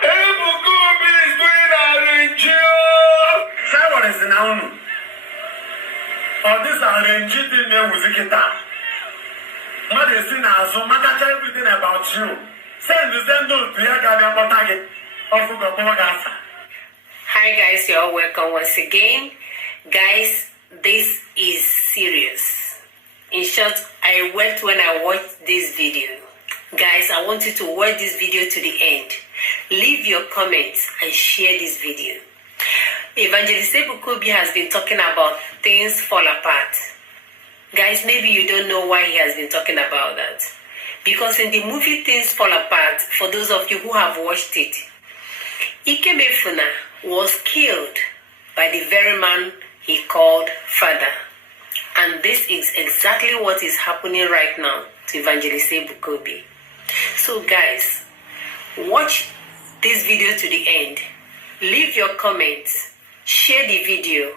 Ebuka Obi is going out in jail. Someone is now. Or this arranged thing there was a guitar. Mother is in our so much everything about you. Send the same note to your goddamn target. Hi guys, you're welcome once again. Guys, this is serious. In short, I wept when I watched this video. Guys, I want you to watch this video to the end. Leave your comments and share this video. Ejike Mbaka Obi has been talking about things fall apart. Guys, maybe you don't know why he has been talking about that. Because in the movie Things Fall Apart, for those of you who have watched it, Ejike Mbaka was killed by the very man he called father. And this is exactly what is happening right now to Ejike Mbaka Obi. So guys, watch this video to the end. Leave your comments, share the video,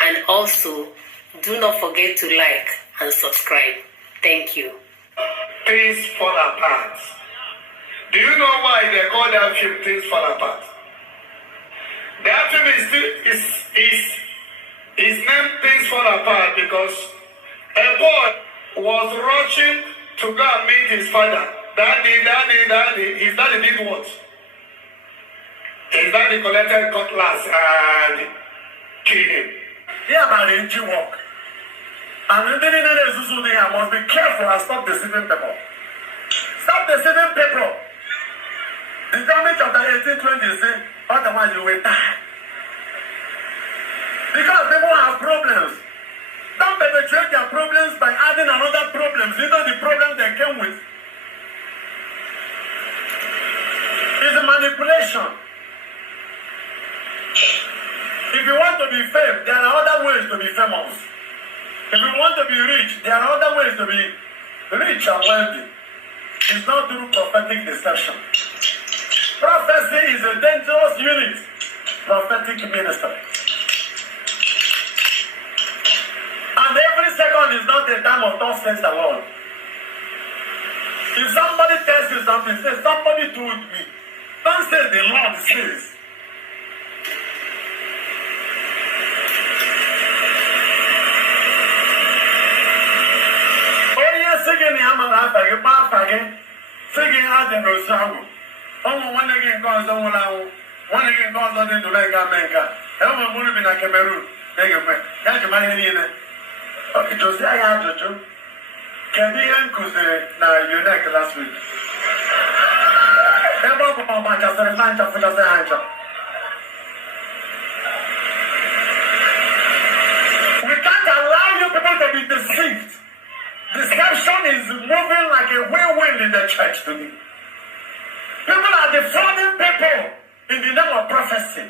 and also do not forget to like and subscribe. Thank you. Things fall apart. Do you know why they call that film Things Fall Apart? That film is named Things Fall Apart because a boy was rushing to go and meet his father. Daddy. His daddy did what? His daddy collected cutlass and killed him. Yeah, but in work. And in the must be careful and stop deceiving people. Stop deceiving people. Deuteronomy chapter 18:20 says, otherwise you will die. Because people have problems. Don't perpetuate their problems by adding another problem. You know the problem they came with. It's a manipulation. If you want to be famous, there are other ways to be famous. If you want to be rich, there are other ways to be rich and wealthy. It's not through prophetic deception. Prophecy is a dangerous unit. Prophetic ministry. And every second is not a time of thought sense alone. If somebody tells you something, say somebody told me. Don't say the Lord says. Singing Yamaka, Papa, singing out in Rosago. Oh, one again goes on one again goes on into Lake America. Everyone would have been a Cameroon. Take a break. That's your money in it. Okay, to say I have to do. Can be uncles now your neck last week. Everyone Manchester and Manchester for the answer. We can't allow you people to be deceived. Deception is moving like a whirlwind in the church to me. People are defrauding people in the name of prophecy.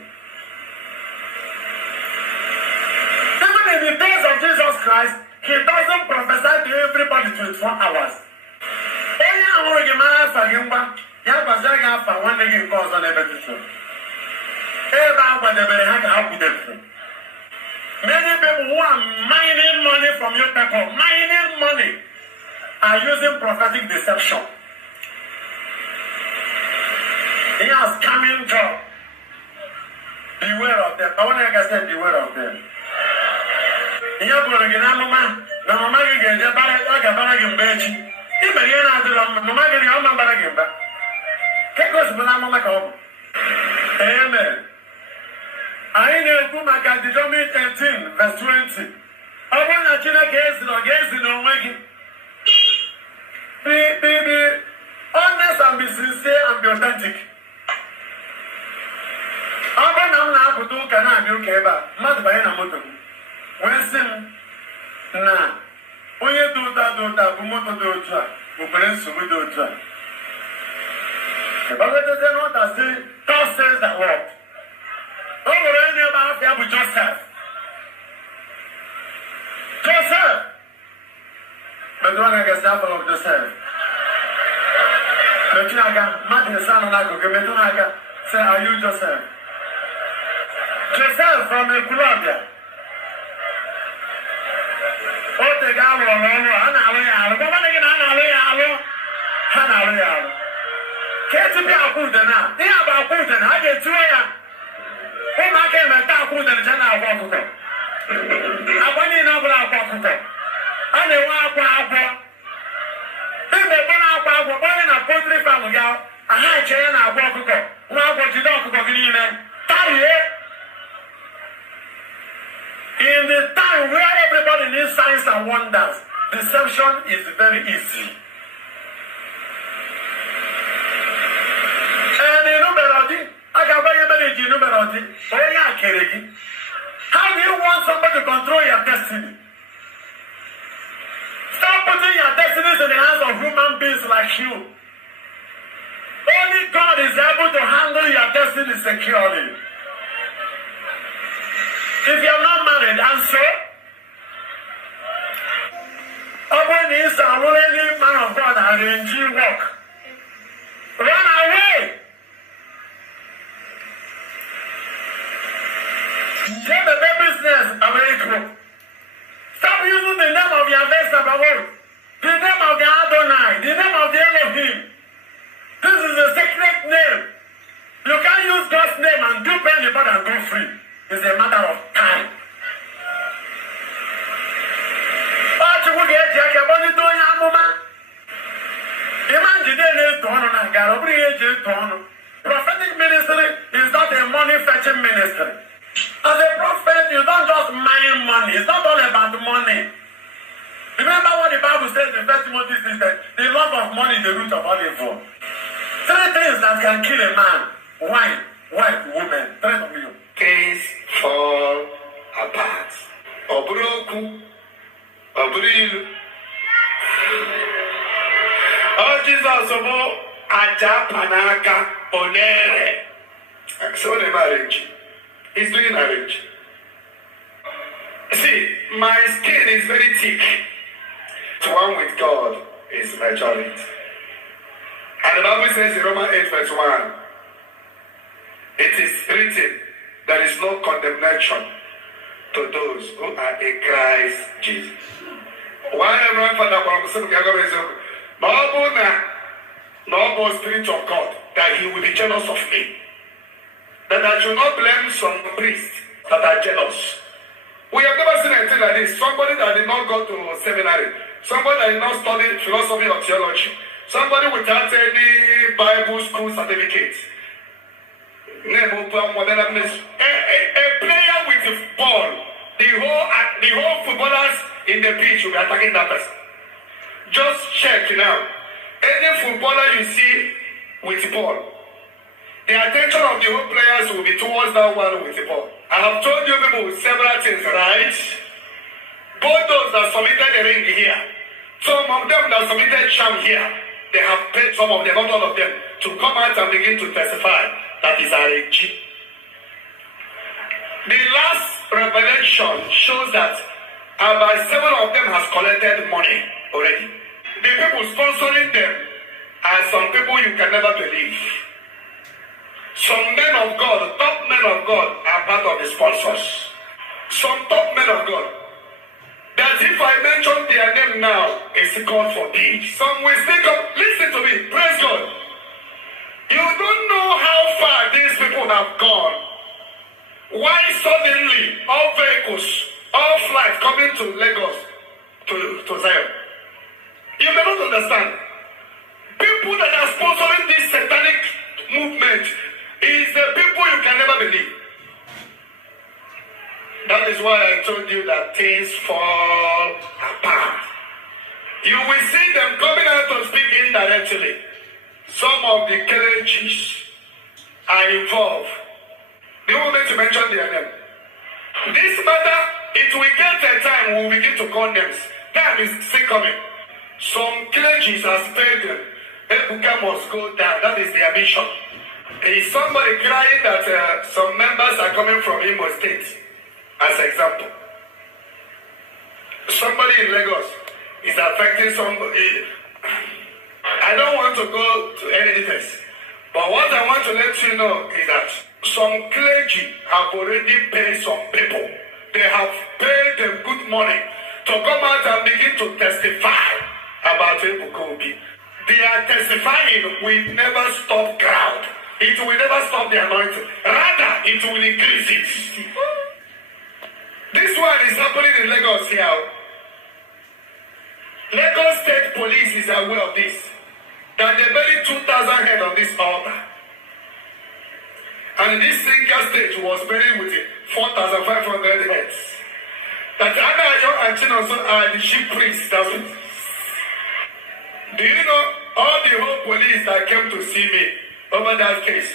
Even in the days of Jesus Christ, he doesn't prophesy to everybody 24 hours. Any hour you man for him, you have a second for one day in cause on every show. Everybody help with them. Many people who are mining money from your people, mining money, are using prophetic deception. He has coming job. Beware of them. I want to say beware of them. You are going to get a mama. The mama can get a barrack bench. Even you are the mama can get a barrack. Take us, Mama. Amen. I know Kumaka Deuteronomy 18, verse 20. I want to against no waking. Be honest and be sincere and be authentic. I want to can I do Keba? Not by a motor. When sim na when you do that, Bumoto do try, who brings with do try. The Bible doesn't know that say, God says the word. About Joseph. But don't I get example of Joseph. But you got Martin son and I go give me to say, are you Joseph? Joseph from Colombia. Oh, the guy, Can't be a good now. They are about good and I get to ya. When I came and talk with the general walk. I went in over our walk. And they walk out. Then they went out while we're going to put the family out. I had chair and I walk ago. Now what you don't go in. In the time where everybody needs signs and wonders, deception is very easy. How do you want somebody to control your destiny? Stop putting your destinies in the hands of human beings like you. Only God is able to handle your destiny securely. If you're not married, answer. Open is a really man of God and arrange work. Run away. Get the business away from. Stop using the name of your best above. The name of the Adonai, the name of the Elohim. This is a sacred name. You can't use God's name and do anybody and go free. It's a matter of time. What you will get, Jack, about it doing a moment. Imagine they don't know, God, prophetic ministry is not a money fetching ministry. As a prophet, you don't just mine money. It's not all about money. Remember what the Bible says in 1 Timothy 6 that the love of money is the root of all evil. 3 things that can kill a man: wine, wife, woman. 3 of you. Things fall apart. Obroku, obrilu. Oh Jesus, obo aja panaka onere. So the marriage. He's doing marriage. See, my skin is very thick. So one with God is majority. And the Bible says in Romans 8 verse 1, it is written, there is no condemnation to those who are in Christ Jesus. Why everyone for the no spirit of God, that he will be jealous of me. That I should not blame some priests that are jealous. We have never seen anything like this. Somebody that did not go to seminary, somebody that did not study philosophy or theology, somebody without any Bible school certificate. A player with the ball, the whole footballers in the pitch will be attacking that person. Just check now. Any footballer you see with the ball, the attention of the whole players will be towards that one with the ball. I have told you people several things, right? Both those that submitted the ring here, some of them that submitted charm here, they have paid some of them, not all of them, to come out and begin to testify that is a regime. The last revelation shows that about 7 of them has collected money already. The people sponsoring them are some people you can never believe. Some men of God, top men of God, are part of the sponsors. Some top men of God, that if I mention their name now, it's called for peace. Some will still come. Listen to me. Praise God. You don't know how far these people have gone. Why suddenly all vehicles, all flights coming to Lagos, to Zion? You may not understand. People that are sponsoring this satanic movement is the people you can never believe. That is why I told you that things fall apart. You will see them coming out to speak indirectly. Some of the clergies are involved. Do you want me to mention their name? This matter, it will get a time we will begin to call names. Time is still coming. Some clergies are pagan. Ebuka must go down. That is their mission. Is somebody crying that some members are coming from Imo State, as example? Somebody in Lagos is affecting somebody. I don't want to go to any details, but what I want to let you know is that some clergy have already paid some people. They have paid them good money to come out and begin to testify about Ebuka Obi. they are testifying will never stop crowd. It will never stop the anointing. Rather, it will increase it. This one is happening in Lagos here. Lagos State Police is aware of this. That they buried 2,000 heads on this altar. And this single stage was buried with 4,500 heads. That Anayo and Chinoso are the chief priests. Do you know all the whole police that came to see me over that case?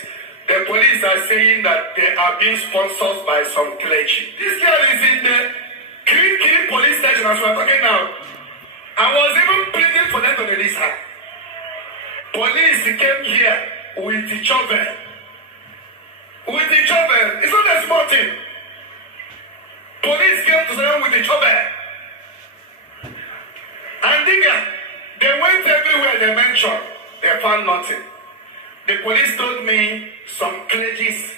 The police are saying that they are being sponsored by some clergy. This girl is in the Kiri police station as we're talking now. I was even pleading for them to release her. Police came here with the shovel. With the shovel. It's not a small thing. Police came to them with the shovel. And they went everywhere they mentioned. They found nothing. The police told me some clergies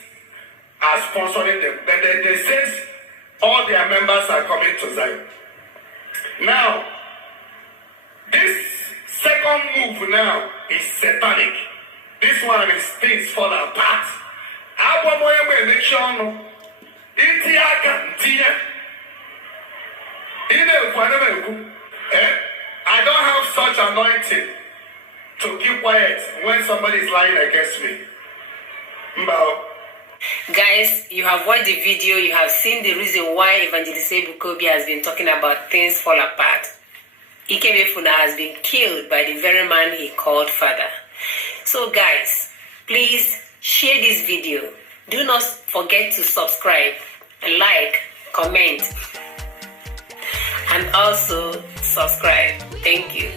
are sponsoring them. But they says all their members are coming to Zion. Now, this second move now is satanic. This one is things fall apart. I don't have such anointing to keep quiet when somebody is lying against me. Guys, you have watched the video, you have seen the reason why Evangelist Ebuka Obi has been talking about things fall apart. Ejike Mbaka has been killed by the very man he called father. So guys, please share this video. Do not forget to subscribe, like, comment, and also subscribe. Thank you.